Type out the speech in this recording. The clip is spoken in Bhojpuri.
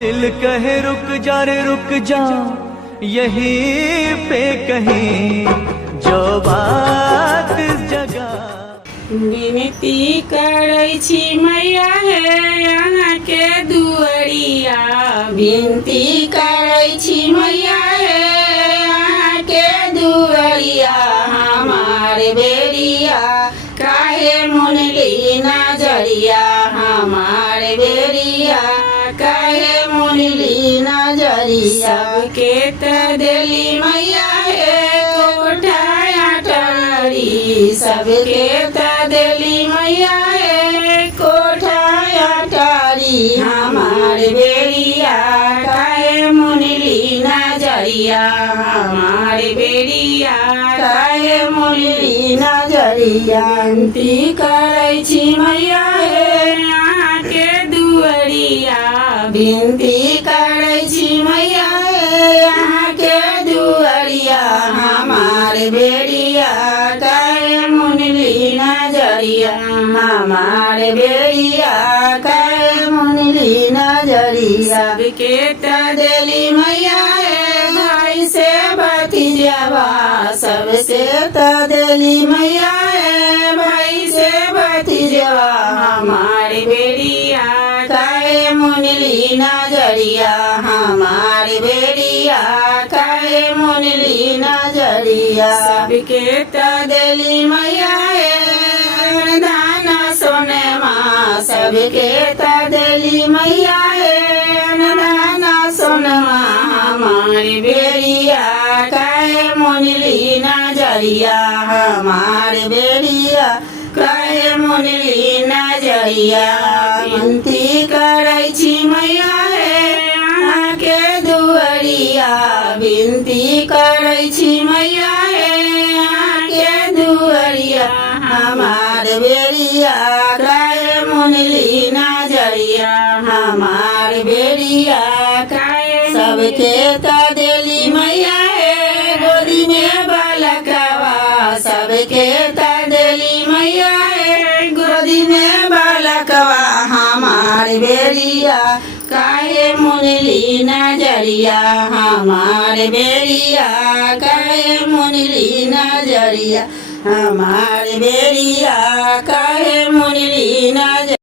दिल कहे रुक जा रे रुक जा, यहीं पे कहीं जो बात इस जगह। विनती करै छी मैया हे यहाँ के दुअरिया, विनती करै छी मैया हे यहाँ के दुअरिया। हमारे बेरिया काहे मुनली नजरिया, हमारे बेरिया काहे मुनली नजरिया। सबके त देली मैया हे कोठाया टारी, सबके त देली मैया हे कोठाया टारी। हमारे बेरिया काहे मुनली नजरिया, हमारे बेरिया काहे मुनली नजरिया। विनती करै छी मैया हे यहाँ के दुअरिया, विनती करै छी मैया हे यहाँ के दुअरिया। हमारे बेरिया काहे मुनली नजरिया, हमारे बेरिया काहे मुनली नजरिया। सबके त देली मैया हे भाई से भतीजवा, सबसे त देली मैया हे भाई से भतीजवा। हमारे बेरिया काहे मुनली नजरिया, हमारे बेरिया काहे मुनली नजरिया। सबके त देली मैया हे दाना सोनमा, सबके त देली मैया हे दाना सोनमा। हमारे बेरिया काहे मुनली नजरिया, हमारे बेरिया काहे मुनली नजरिया। विनती करै छी मैया हे यहाँ के दुअरिया, विनती करै छी मैया हे यहाँ के दुअरिया। हमारे बेरिया काहे मुनली नजरिया, हमारे बेरिया काहे। सबके त देली मैया हे गोदी में बालकवा, सबके त देली मैया हे गोदी में बालकवा। हमारे बेरिया काहे मुनली नजरिया, हमारे बेरिया काहे मुनली नजरिया, हमारे बेरिया काहे मुनली नजरिया।